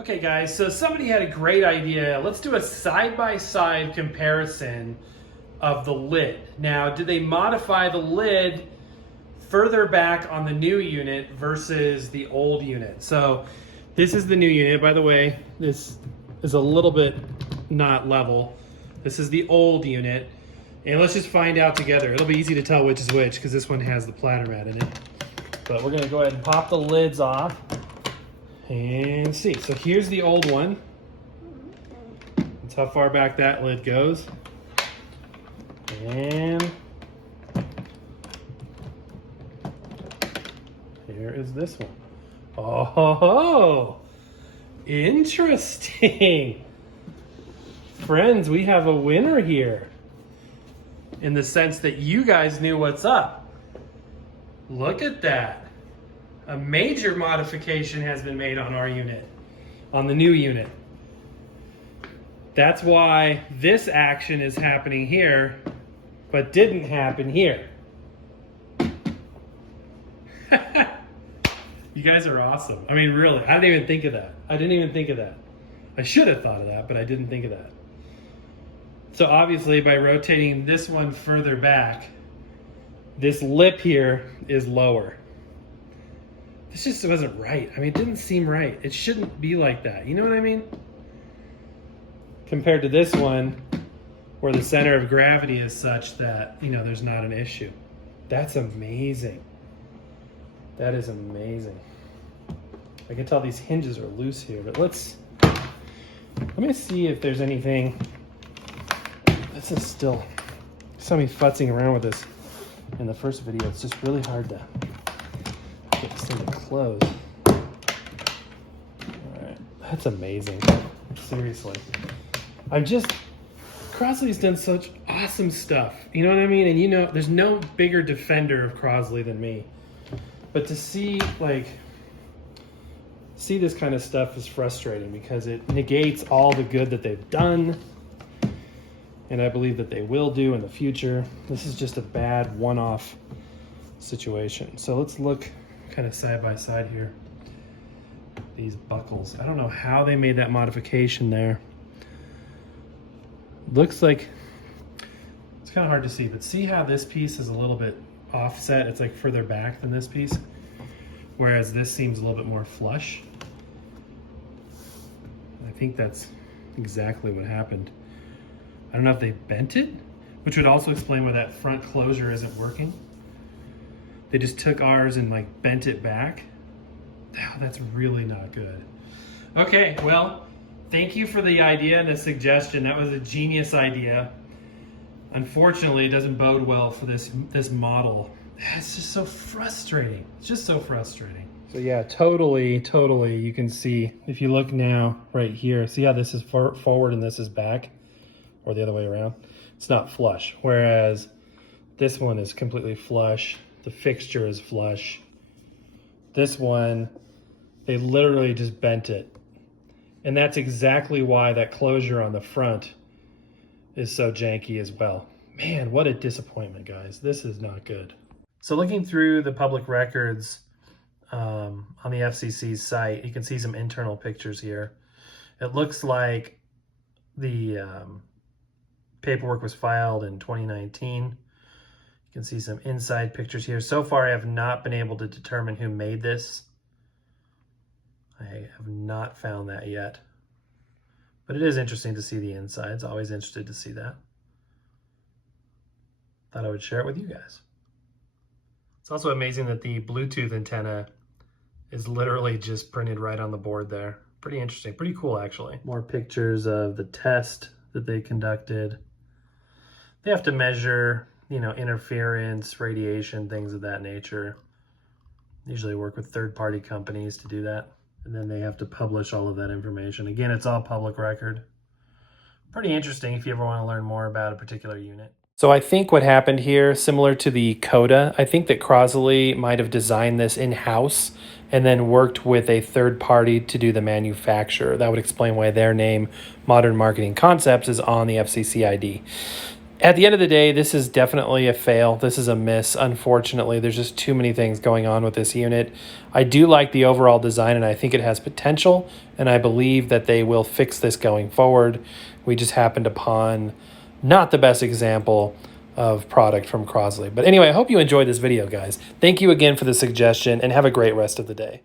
Okay guys, so somebody had a great idea. Let's do a side-by-side comparison of the lid. Now, did they modify the lid further back on the new unit versus the old unit? So this is the new unit. By the way, this is a little bit not level. This is the old unit. And let's just find out together. It'll be easy to tell which is which because this one has the platter mat in it. But we're gonna go ahead and pop the lids off. And see, so here's the old one. That's how far back that lid goes. And here is this one. Oh, interesting. Friends, we have a winner here in the sense that you guys knew what's up. Look at that. A major modification has been made on our unit, on the new unit. That's why this action is happening here, but didn't happen here. You guys are awesome. I mean, really, I didn't even think of that. I didn't even think of that. I should have thought of that, but I didn't think of that. So obviously by rotating this one further back, this lip here is lower. This just wasn't right. I mean, it didn't seem right. It shouldn't be like that. You know what I mean? Compared to this one, where the center of gravity is such that, you know, there's not an issue. That's amazing. That is amazing. I can tell these hinges are loose here, but let me see if there's anything. This is still, somebody futzing around with this in the first video. It's just really hard to get this thing to close. All right, that's amazing. Seriously. Crosley's done such awesome stuff. You know what I mean? And you know, there's no bigger defender of Crosley than me. But to see this kind of stuff is frustrating because it negates all the good that they've done. And I believe that they will do in the future. This is just a bad one-off situation. So let's look kind of side by side here. These buckles. I don't know how they made that modification there. Looks like, it's kind of hard to see, but see how this piece is a little bit offset? It's like further back than this piece, whereas this seems a little bit more flush. I think that's exactly what happened. I don't know if they bent it, which would also explain why that front closure isn't working. They just took ours and like bent it back. Oh, that's really not good. Okay, well, thank you for the idea and the suggestion. That was a genius idea. Unfortunately, it doesn't bode well for this model. It's just so frustrating. It's just so frustrating. So yeah, totally, you can see, if you look now right here, see how this is forward and this is back? Or the other way around. It's not flush. Whereas this one is completely flush. The fixture is flush. This one, they literally just bent it. And that's exactly why that closure on the front is so janky as well. Man, what a disappointment, guys. This is not good. So looking through the public records on the FCC's site, you can see some internal pictures here. It looks like the paperwork was filed in 2019. You can see some inside pictures here. So far, I have not been able to determine who made this. I have not found that yet. But it is interesting to see the insides. Always interested to see that. Thought I would share it with you guys. It's also amazing that the Bluetooth antenna is literally just printed right on the board there. Pretty interesting, pretty cool actually. More pictures of the test that they conducted. They have to measure, you know, interference, radiation, things of that nature. Usually work with third-party companies to do that. And then they have to publish all of that information. Again, it's all public record. Pretty interesting if you ever want to learn more about a particular unit. So I think what happened here, similar to the Coda, I think that Crosley might have designed this in-house and then worked with a third party to do the manufacture. That would explain why their name, Modern Marketing Concepts, is on the FCC ID. At the end of the day, this is definitely a fail. This is a miss. Unfortunately, there's just too many things going on with this unit. I do like the overall design, and I think it has potential, and I believe that they will fix this going forward. We just happened upon not the best example of product from Crosley. But anyway, I hope you enjoyed this video, guys. Thank you again for the suggestion, and have a great rest of the day.